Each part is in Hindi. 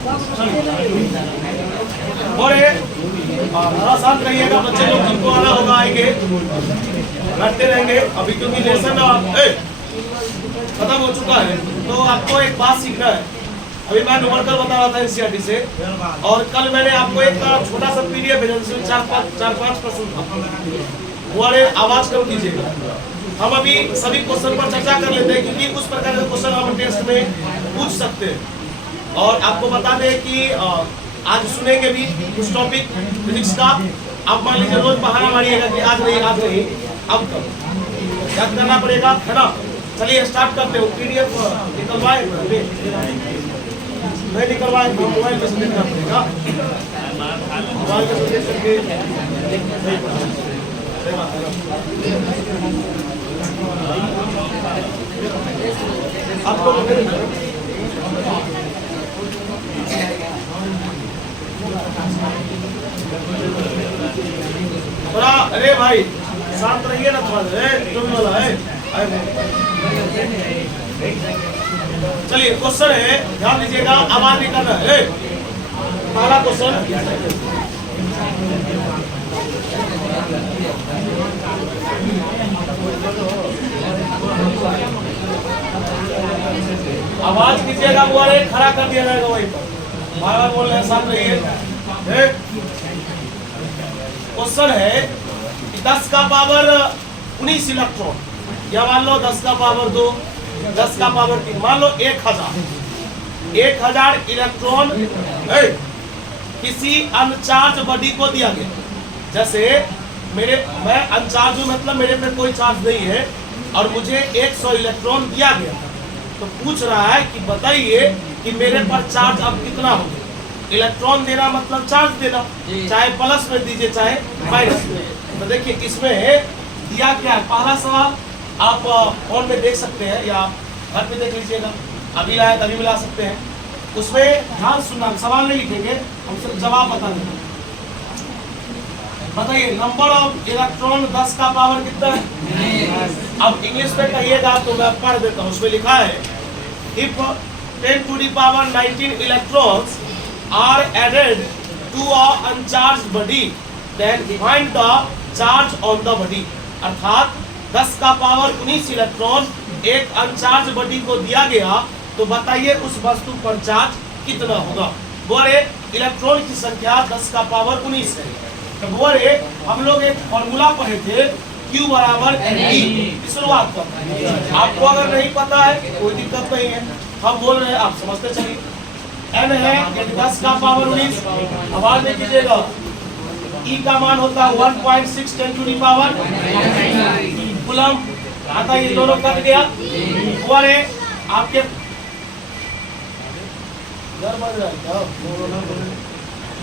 और थोड़ा शांत रहिएगा, बच्चे लोग जिनको आना होगा आएंगे, बैठते रहेंगे। अभी क्योंकि लेसन खत्म हो चुका है तो आपको एक बात सीखना है। अभी मैं न्यूमेरिकल बता रहा था एनसीईआरटी से, और कल मैंने आपको एक छोटा सा पीडीएफ भेजा जिसमें चार पांच प्रश्न था, वो वाले आवाज कम कीजिएगा। हम अभी सभी क्वेश्चन पर चर्चा कर लेते हैं क्योंकि उस प्रकार के क्वेश्चन हम टेस्ट में पूछ सकते हैं। और आपको बता दें कि आज सुनेंगे भी कुछ टॉपिक फिजिक्स का। आप मान लीजिए रोज बहाना मारिएगा कि आज नहीं अब कब याद करना पड़ेगा, है ना। चलिए स्टार्ट करते हो। पीडीएफ निकलवाए नहीं निकलवाए तो मोबाइल में से देखना पड़ेगा। मोबाइल में से देख करके आप लोग थोड़ा, अरे भाई शांत रहिए ना थोड़ा, जो भी वाला है। चलिए क्वेश्चन है, ध्यान दीजिएगा, आवाज नहीं करना है। पहला क्वेश्चन, आवाज कीजिएगा, वो खड़ा कर दिया जाएगा वहीं पर। बार बार बोल रहे हैं, शांत रहिए। क्वेश्चन है 10 का पावर 19 इलेक्ट्रॉन, या मान लो 10 का पावर 2, 10 का पावर 3, मान लो 1000 इलेक्ट्रॉन किसी अनचार्ज बॉडी को दिया गया। जैसे मैं अनचार्ज हूं, मतलब मेरे पे कोई चार्ज नहीं है, और मुझे 100 इलेक्ट्रॉन दिया गया। तो पूछ रहा है कि बताइए कि मेरे पर चार्ज अब कितना होगा। इलेक्ट्रॉन देना मतलब चार्ज देना, चाहे प्लस में दीजिए चाहे माइनस में। तो देखिए इसमें दिया क्या है। पहला सवाल आप फोन में देख सकते हैं या घर पे देख लीजिएगा, अभी लाए तभी मिला सकते हैं। उसमें ध्यान सुनना, सवाल नहीं लिखेंगे, हम सिर्फ जवाब बता देंगे। बताइए नंबर ऑफ इलेक्ट्रॉन 10 का पावर कितना है। अब इंग्लिश में कहिएगा तो मैं पढ़ देता हूँ। उसमें लिखा है if 10 to the power 19 electrons are added to a uncharged body then find the charge on the body। अर्थात 10 का पावर 19 इलेक्ट्रॉन एक अनचार्ज बॉडी को दिया गया, तो बताइए उस वस्तु पर चार्ज कितना होगा। बोले इलेक्ट्रॉन की संख्या 10 का पावर 19 है। तो बोले हम लोग एक फॉर्मूला पढ़े थे Q बराबर E की शुरुआत कर। आपको अगर नहीं पता है कोई दिक्कत नहीं है, हम बोल रहे हैं आप समझते चलिए। N है 10 का पावर 19, आवाज नहीं कीजिएगा। E का मान होता है 1.6 10 to the पावर कूलम। आता ये दोनों कट गया। और आपके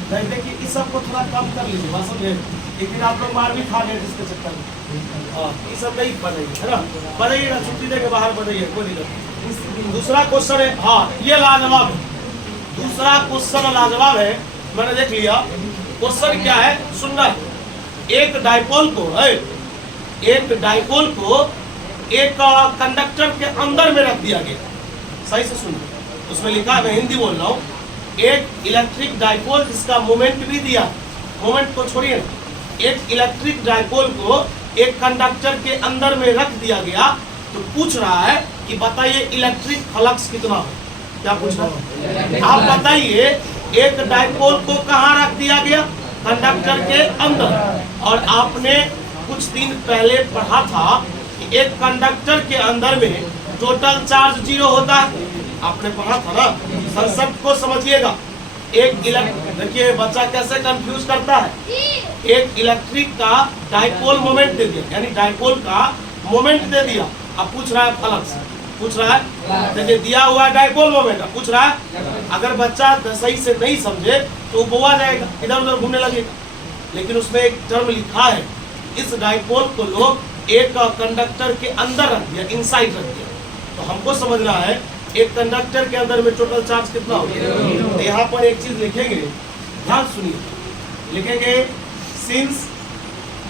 देखिए इस सब को थोड़ा कम कर लीजिए, बात समझे। लेकिन आप लोग मार भी खा गए इसके चक्कर में। ये सब नहीं बताइए, है ना। बताइए ना, छुट्टी देके बाहर बताइए, कोई दिक्कत। दूसरा क्वेश्चन है, हाँ ये लाजवाब है। दूसरा क्वेश्चन लाजवाब है, मैंने देख लिया। क्वेश्चन क्या है सुनना। एक डाइपोल को एक कंडक्टर के अंदर में रख दिया गया। सही से सुनिए, उसमें लिखा है, मैं हिंदी बोल रहा हूँ। एक इलेक्ट्रिक डाइपोल जिसका मोमेंट भी दिया, मोमेंट को छोड़िए ना, एक इलेक्ट्रिक डाइपोल को एक कंडक्टर के अंदर में रख दिया गया। तो पूछ रहा है कि बताइए इलेक्ट्रिक फ्लक्स कितना हो। क्या पूछ रहा है आप बताइए। एक डाइपोल को कहाँ रख दिया गया, कंडक्टर के अंदर। और आपने कुछ दिन पहले पढ़ा था कि एक कंडक्टर के अंदर में टोटल चार्ज 0 होता है। आपने पढ़ा था ना, कंसेप्ट को समझिएगा। देखिए बच्चा कैसे कंफ्यूज करता है। एक इलेक्ट्रिक का डाइपोल मोमेंट दे दिया, यानी डाइपोल का मोमेंट दे दिया। अब पूछ रहा है फ्लक्स, पूछ रहा है। देखिए दिया हुआ है डाइपोल मोमेंट, पूछ रहा है। अगर बच्चा सही से नहीं समझे तो बोआ जाएगा, इधर उधर घूमने लगेगा। लेकिन उसमें एक टर्म लिखा है, इस डाइपोल को लोग एक कंडक्टर के अंदर रख दिया, इनसाइड रख दिया। तो हमको समझना है एक कंडक्टर के अंदर में टोटल चार्ज कितना होगा। तो यहाँ पर एक चीज लिखेंगे, ध्यान सुनिए। लिखेंगे since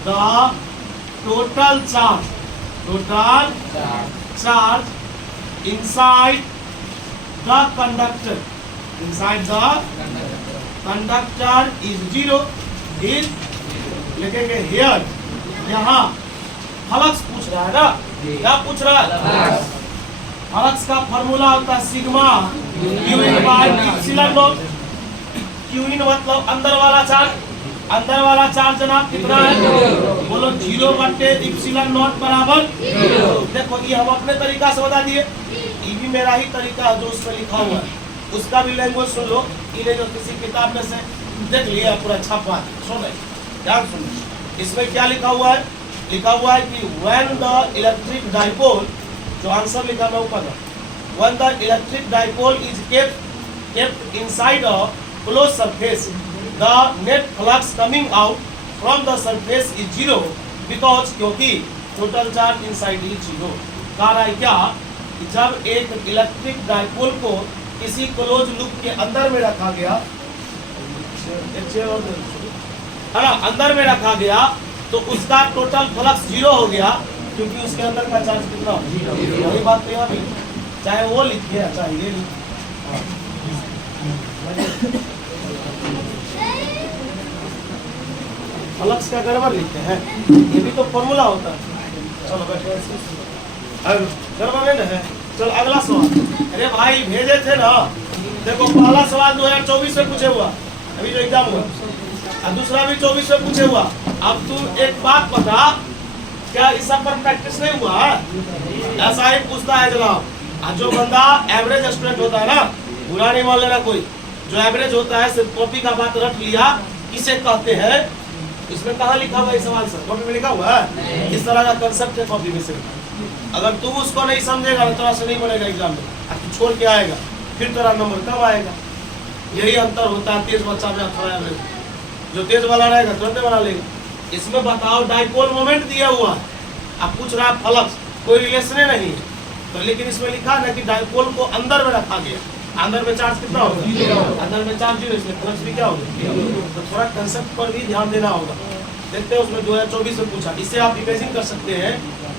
the total charge inside the conductor inside the conductor is 0 is लिखेंगे here, यहाँ फ्लक्स पूछ रहा है ना, क्या पूछ रहा है? फ्लक्स का फॉर्मूला होता है sigma q in by epsilon naught. Q in मतलब अंदर वाला चार्ज जनाब कितना है? बोलो 0 बटे इप्सिलॉन नॉट बराबर। देखो ये हम अपने तरीका से बता दिए, ये भी मेरा ही तरीका है जो उसमें लिखा हुआ है, उसका भी लैंग्वेज सुन लो। इन्हें जो किसी किताब में से देख लिया पूरा छपा है, सुन ध्यान सुनो। इसमें क्या लिखा हुआ है? लिखा हुआ है कि when the electric dipole, जो आंसर लिखा मैं ऊपर, when the electric dipole is kept inside a closed surface, the net flux coming out from the surface is 0 because क्योंकि total charge inside is 0। कह रहा है क्या कि जब एक इलेक्ट्रिक डाइपोल को किसी क्लोज लूप के अंदर में रखा गया, है ना, अंदर में रखा गया तो उसका टोटल फ्लक्स 0 हो गया क्योंकि उसके अंदर का चार्ज कितना हो। वही बात तो यहाँ भी, चाहे वो लिखिए चाहे ये लिखिए। फ्लक्स का गड़बड़ लिखते हैं, ये भी तो फॉर्मूला होता है। चलो बैठो, गड़बड़ नहीं है। चल अगला सवाल। अरे भाई भेजे थे ना, देखो पहला सवाल 2024 में पूछे हुआ, अभी जो एग्जाम हुआ, और दूसरा भी 24 में पूछे हुआ। अब तू एक बात बता, क्या इस सब पर प्रैक्टिस नहीं हुआ? ऐसा ही पूछता है जनाब। जो बंदा एवरेज स्टूडेंट होता है ना, बुरा नहीं मान लेना कोई, जो एवरेज होता है सिर्फ कॉपी का बात रट लिया, किसे कहते हैं? इसमें कहाँ लिखा हुआ है सवाल सर? कॉपी में लिखा हुआ है? इस तरह का कंसेप्ट है कॉपी में से। अगर तू उसको नहीं समझेगा तो तेरा से नहीं बनेगा एग्जाम में, तू छोड़ के आएगा, फिर तेरा नंबर कब आएगा? यही अंतर होता है तेज बच्चा में थोड़ा एवरेज। जो तेज वाला रहेगा तुरंत बना लेगा। इसमें बताओ डाइपोल मोमेंट दिया हुआ है, अब पूछ रहा है फ्लक्स, कोई रिलेशन नहीं है तो, लेकिन इसमें लिखा है ना कि डाइपोल को अंदर में रखा गया, अंदर में चार्ज कितना होगा? अंदर में चार्ज 0, इसलिए फ्लक्स भी क्या होगा? तो थोड़ा कंसेप्ट पर भी ध्यान देना होगा। देखते हैं उसमें 2024 में पूछा, इससे आप इमेजिन कर सकते हैं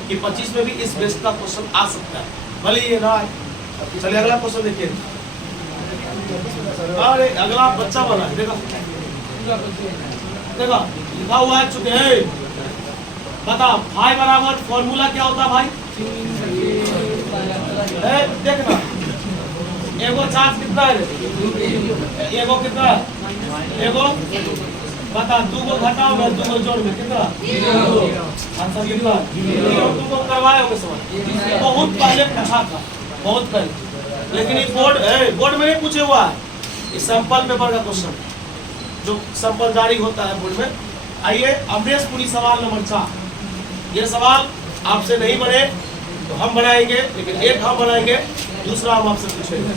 कि 25 में भी इस बेस्ड का क्वेश्चन आ सकता है, भले ये ना आए। चलिए अगला क्वेश्चन देखिए। अरे अगला बच्चा वाला है, देखो देखो लिखा हुआ है चुके हैं। बता फाई बराबर फॉर्मूला क्या होता है भाई? देखना एगो चार्ज कितना है, एगो कितना है, एगो बता, दो को घटाओ ना, दो को जोड़ में कितना? आंसर कितना? तुमको करवाए होंगे सवाल, बहुत पहले पूछा था, बहुत पहले, लेकिन ये बोर्ड में नहीं पूछे हुआ है, इस सैंपल पेपर का क्वेश्चन जो सैंपल जारी होता है बोर्ड में। आइए अमरेशपुरी सवाल नंबर 4। ये सवाल आपसे नहीं बने तो हम बनाएंगे, लेकिन एक हम बनाएंगे, दूसरा हम आपसे पूछेंगे।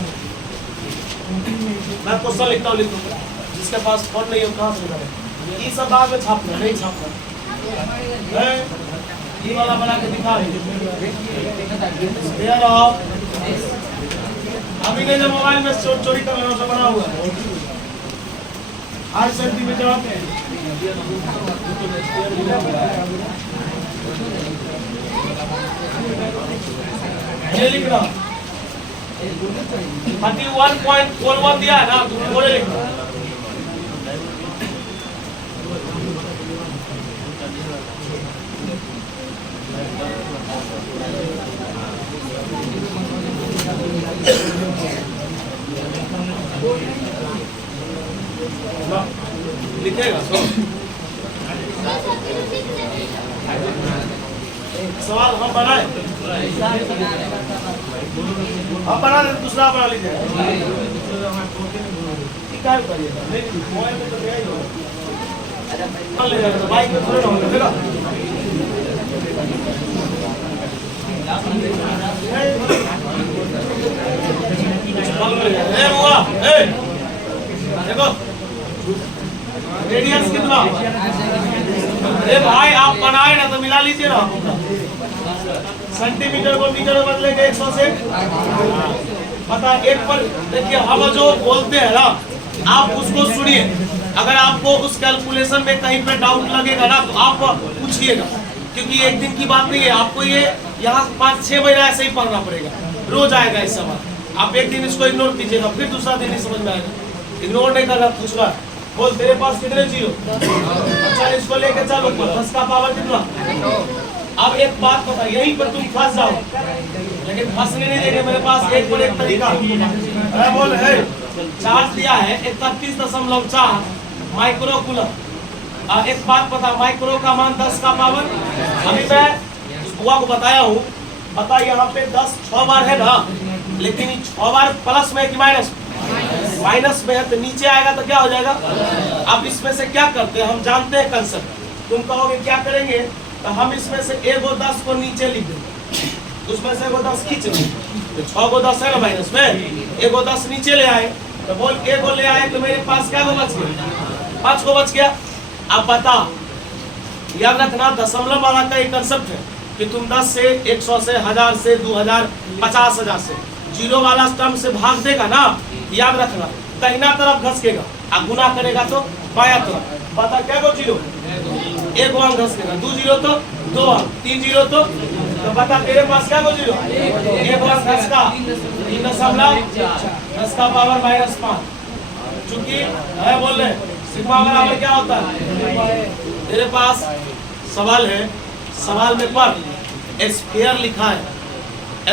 मैं क्वेश्चन लिखता हूँ, लिखूंगा, जिसके पास फोन नहीं हो कहाँ से करें? ये सब बाद में छापना, नहीं छापना। ये वाला बना के दिखा अभी नहीं, मोबाइल में चोरी कर लेना से बना हुआ है। 8 सेंटीमीटर ये लिखना, 31.41 दिया है ना, तुम बोले लिखना। लिखेगा सवाल हम बनाए, हम बना दे, दूसरा बना लीजिए। क्या करिएगा? नहीं मोबाइल में तो क्या ही होगा, बाइक में थोड़ा होगा। देखो रेडियस कितना? अरे भाई आप बनाए ना तो मिला लीजिए ना, सेंटीमीटर को मीटर में बदलेंगे 100 से। पता एक पर देखिए, हम जो बोलते हैं ना आप उसको सुनिए, अगर आपको उस कैलकुलेशन में कहीं पे डाउट लगेगा ना तो आप पूछिएगा, क्योंकि एक दिन की बात नहीं है, आपको ये यहाँ 5-6 महीना ऐसे ही पढ़ना पड़ेगा, रोज आएगा इस सवाल। आप एक दिन इसको इग्नोर कीजिएगा, फिर दूसरा दिन नहीं समझ में आएगा। इग्नोर नहीं करना, पूछना। बोल तेरे पास कितने जीरो? अच्छा इसको लेके चलो, 10 का पावर कितना? अब एक बात बता, यहीं पर तुम फंस जाओ, लेकिन फंसने नहीं देंगे। मेरे पास एक पर एक तरीका है। बोल है चार्ज दिया है 31.4 माइक्रो कूलम। एक बात बता, माइक्रो का मान 10 का पावर, अभी मैं बुआ को बताया हूँ। बता यहाँ पे 10 6 बार है ना, लेकिन 6 बार प्लस में कि माइनस? माइनस में है, तो नीचे आएगा तो क्या हो जाएगा? अब इसमें से क्या करते हैं, हम जानते हैं कंसेप्ट। तुम कहोगे क्या करेंगे, तो हम इसमें से एगो 10 को नीचे लिख देंगे, उसमें से एगो 10 खींच लेंगे, तो 6 को 10 है ना माइनस में, एगो 10 नीचे ले आए। तो बोल एगो ले आए तो मेरे पास क्या को बच गया? 5 को बच गया। अब बता, याद रखना दशमलव वाला का एक कंसेप्ट है कि तुम 10 से 100 से 1000 से 2000 50,000 से जीरो वाला टर्म से भाग देगा ना, याद रखना दाहिना तरफ घसकेगा, और गुना करेगा तो बाया तरफ। बता क्या को जीरो? एक अंक घसकेगा, 2 जीरो तो 2 अंक, 3 जीरो तो बता तेरे पास क्या को जीरो? एक अंक घसका 3.10 का पावर -5। चूंकि है बोल रहे सिग्मा बराबर क्या होता है? तेरे पास सवाल है, सवाल में पर स्फीयर लिखा है।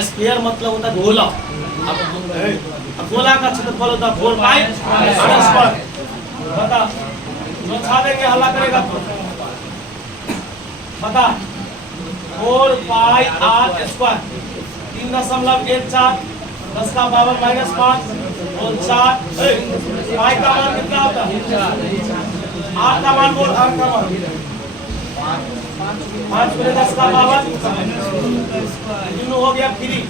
स्फीयर मतलब होता है गोला। अब गोला का क्षेत्रफल होता है 4 पाई आर स्क्वायर। बता जो छा देंगे हल्ला करेगा तो बता 4 पाई आर स्क्वायर 3.14 10 का पावर -5 और 4 पाई का मान कितना होता है? आर का मान बोल, आर का मान 5 गुणे 10 का पावर हो गया 3।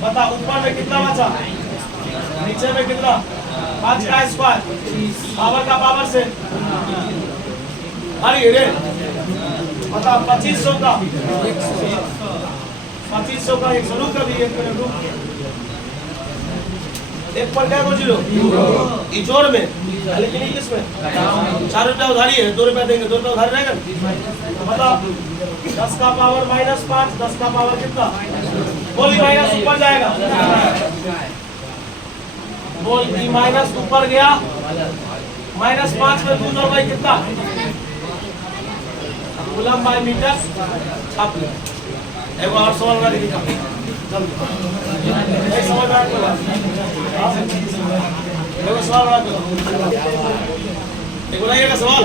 बता ऊपर में कितना बचा, नीचे में कितना? 5 का स्क्वायर पावर का पावर से अरे रे बता 2500 का 2500 का 100 का भी एक पर क्या को जीरो इजोड़ में, लेकिन किसमें 4 रुपया उधारी है, 2 रुपया देंगे, 2 रुपया उधारी रहेगा। बता 10 का पावर -5 10 का पावर कितना? बोली माइनस ऊपर जाएगा, बोल की माइनस ऊपर गया, -5 में 2 जोड़ भाई कितना? कूलम बाय मीटर छाप ले। एक और सवाल का लिखा एक समझ आ गया, एक सवाल आ गया, एक बनाइएगा सवाल।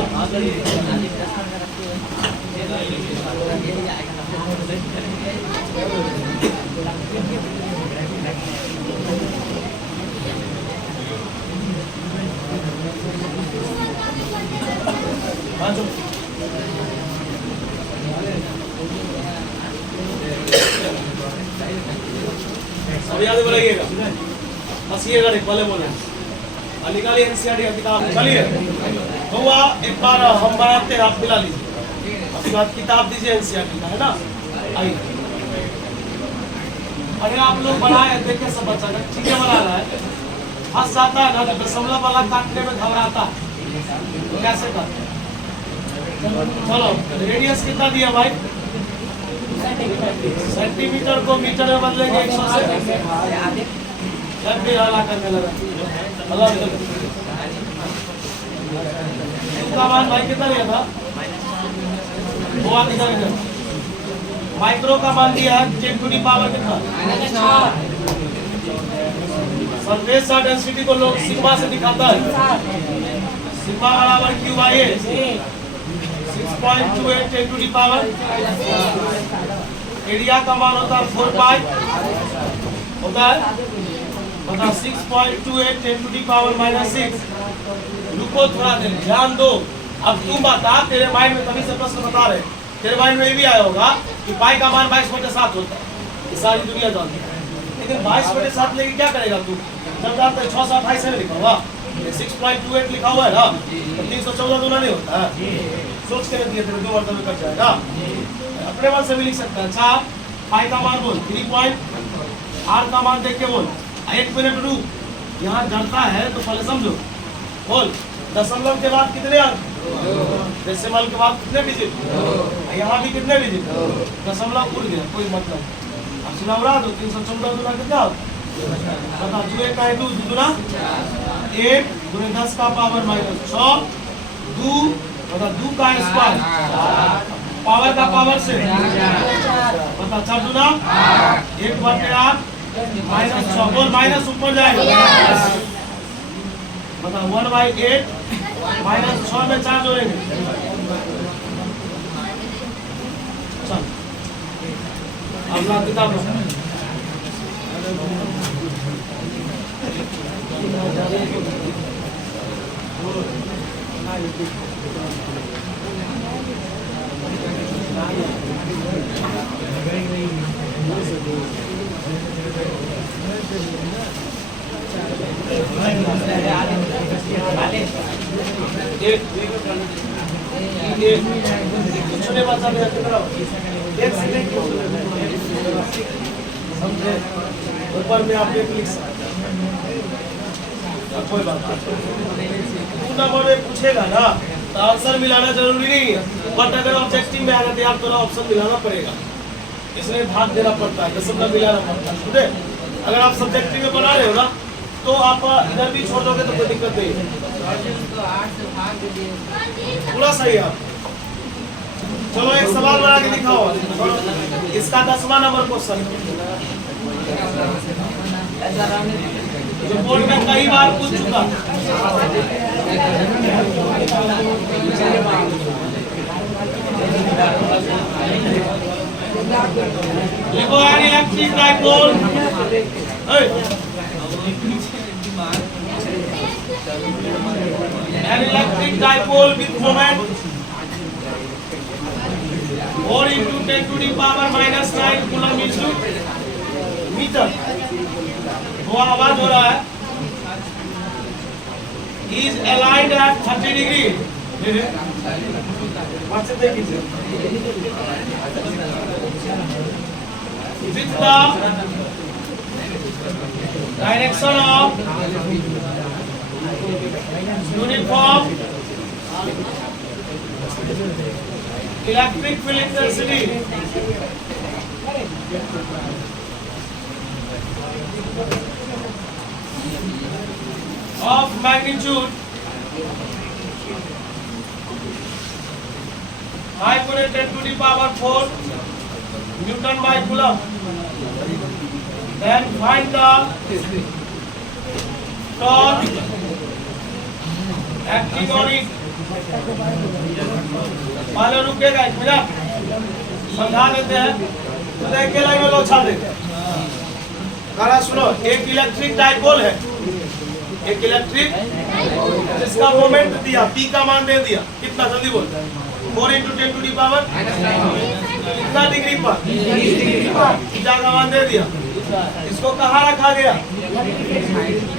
सब याद बनाइएगा, हंसिएगा नहीं, पहले बोले निकालिए एनसीईआरटी का किताब। चलिए हुआ एक बार हम बनाते हैं, आप मिला लीजिए, उसके बाद किताब दीजिए एनसीईआरटी का, है ना। आइए अगर आप लोग बनाए देखे सब बच्चा चीजें बना रहा है, हंस जाता है ना, तो दशमलव वाला काटने में घबराता है, तो कैसे करते? चलो रेडियस कितना दिया भाई? सेंटीमीटर को मीटर में बदलेंगे 100 से, जब भी हला करने लगा इसका मान भाई कितना दिया था? वो आप निकालेंगे। माइक्रो का मान दिया है 10 टू दी पावर कितना? सरफेस का डेंसिटी को लोग सिग्मा से दिखाता है, सिग्मा बराबर Q by A 6.28 10 to the power. Area का मान होता है 4 पाई होता है, बता 6.28 10 टू दी पावर -6। रुको थोड़ा देर ध्यान दो। अब तुम बता, तेरे माइंड में तभी से प्रश्न बता रहे, तेरे माइंड में ये भी आया होगा कि पाई का मान 22/7 होता है, ये सारी दुनिया जानती है। लेकिन 22/7 लेके क्या करेगा तू? जब जाता है 6 7 28 लिखा हुआ, 6.28 लिखा हुआ है ना, तो 314 दूना नहीं होता है। सोच के दिए तेरे 2 मरतबे कट जाएगा, अपने मन से भी लिख सकता है। अच्छा पाई का मान बोल 3 पॉइंट, आर का मान देख के बोल 1 मिनट रुक, यहाँ डरता है तो पहले समझो। बोल दशमलव के बाद कितने अंक? डेसिमल के बाद कितने डिजिट? यहाँ भी कितने डिजिट? दशमलव उड़ गया, कोई मतलब। अब सुना उड़ा दो 314 दूना कितना? बता जुए का है 2 दूना 8 दूने 10 का पावर -6 2 बता 2 का स्क्वायर पावर का पावर से बता 4 दूना 1 बटे 8 -6 बोल माइनस ऊपर जाएगा बता 1/8 -6 में 4 जोड़ेंगे चल अपना किताब कुछ नहीं बता एक सेकंड समझे ऊपर में आप एक लिख सकते कोई बात नहीं नंबर में पूछेगा ना तो आंसर मिलाना जरूरी नहीं है बट अगर ऑब्जेक्टिव में आना तो आप थोड़ा ऑप्शन मिलाना पड़ेगा इसलिए भाग देना पड़ता है दशमलव मिलाना पड़ता है अगर आप सब्जेक्टिव में बना रहे हो ना तो आप इधर भी छोड़ दोगे तो कोई दिक्कत नहीं पूरा सही है आप चलो एक सवाल बना के दिखाओ इसका 10वां नंबर क्वेश्चन जो बोर्ड में कई बार पूछ चुका लिखो यार electric dipole an electric dipole with moment 4 into 10 to the power -9 coulomb into metre वो आवाज हो रहा है is aligned at 30 degree वहां से देखिए with the direction of uniform electric field intensity of magnitude 5 × 10 to the power 4 Newton by Coulomb. Then find the torque acting on it. पहले रुकेगा 1 मिनट समझा देते हैं तो देख के लाइन में लोग छा देते हैं गाना सुनो एक इलेक्ट्रिक डाइपोल है एक इलेक्ट्रिक जिसका मोमेंट दिया p का मान दे दिया कितना जल्दी बोल 4 × 10 to the power कितना डिग्री पर 30 डिग्री पर थीटा का मान दे दिया इसको कहाँ रखा गया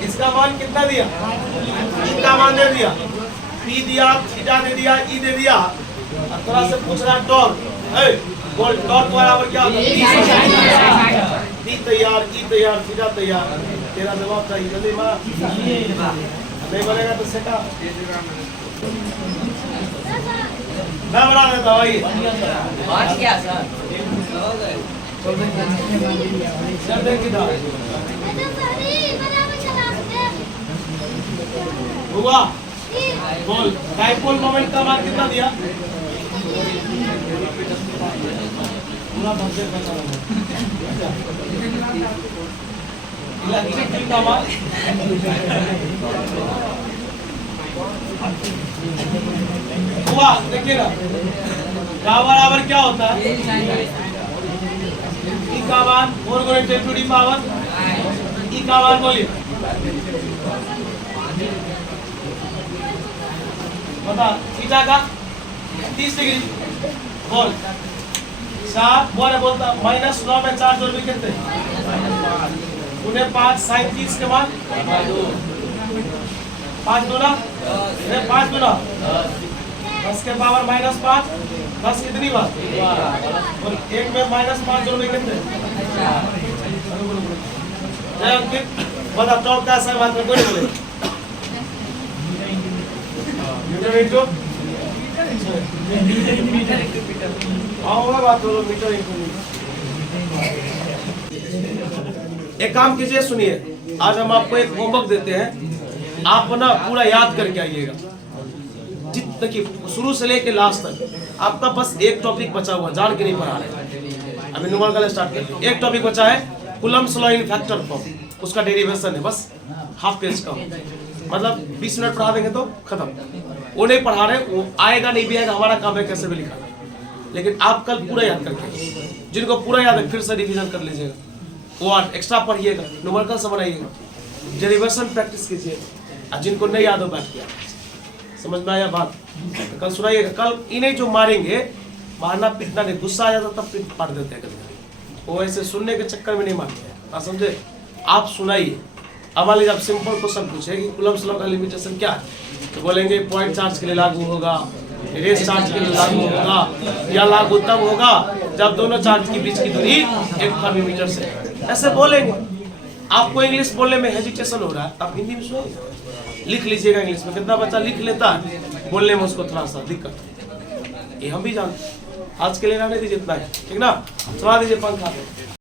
इसका मान कितना दिया p का मान दे दिया p दिया थीटा दे दिया e दे दिया और थोड़ा से पूछ रहा टॉर्क बोल टॉर्क बराबर क्या होता है p तैयार e तैयार थीटा तैयार तेरा जवाब चाहिए जल्दी मार नहीं बनेगा तो सेटा मैं बना देता हूँ भाई आज क्या सर सर देख किधर हुआ बोल डाइपोल मोमेंट का मान कितना दिया पूरा भरसे का इलेक्ट्रिक फील्ड का मान हुआ देखिएगा का बराबर क्या होता है ई का मान 4 × 10 to the power ई का मान बोलिए बता थीटा का 30 डिग्री बोल 7 बोले बोलता -9 में 4 जोड़ भी कितने उन्हें 5 sin 30 के मान 5 दूना 5 दूना 10 के पावर -5 10 कितनी बार और एक में -5 जोड़ में कितने अंकित बता तो कैसा है बात में कोई बोले मीटर बात करो मीटर एक काम कीजिए, सुनिए, आज हम आपको एक होमवर्क देते हैं, आप ना पूरा याद करके आइएगा। देखिए शुरू से लेके लास्ट तक आपका बस एक टॉपिक बचा हुआ, जान के नहीं पढ़ा रहे। अभी न्यूमेरिकल स्टार्ट करते हैं। एक टॉपिक बचा है Coulomb's law in factor form, उसका डेरिवेशन है, बस हाफ पेज का, मतलब 20 मिनट पढ़ा देंगे तो खत्म। वो नहीं पढ़ा रहे, वो आएगा नहीं भी आएगा, हमारा काम है कैसे भी लिखा। लेकिन आप कल पूरा याद करके, जिनको पूरा याद है फिर से रिवीजन कर लीजिएगा, वो एक्स्ट्रा पढ़िएगा, न्यूमेरिकल से बनाइएगा, डेरिवेशन प्रैक्टिस कीजिए। और जिनको नहीं याद हो बैठ गया, समझ में आया बात, तो कल सुनाइएगा। कल इन्हें जो मारेंगे, मारना पीटना नहीं, गुस्सा आ जाता तब पीट पाट देते हैं कभी, वो ऐसे सुनने के चक्कर में नहीं मारते हैं, आप समझे। आप सुनाइए। अब मान लीजिए आप सिंपल क्वेश्चन पूछे कि कूलम्ब्स लॉ का लिमिटेशन क्या है, तो बोलेंगे पॉइंट चार्ज के लिए लागू होगा, रेस चार्ज के लिए लागू होगा, या लागू तब होगा जब दोनों चार्ज के बीच की दूरी 1 फर्मीमीटर से, ऐसे बोलेंगे। आपको इंग्लिश बोलने में हेजिटेशन हो रहा है, आप हिंदी में सुनिए, लिख लीजिएगा। इंग्लिश में कितना बच्चा लिख लेता है, बोलने में उसको थोड़ा सा दिक्कत, ये हम भी जानते हैं। आज के लिए रहने दीजिए इतना है, ठीक ना, चला दीजिए पंखा।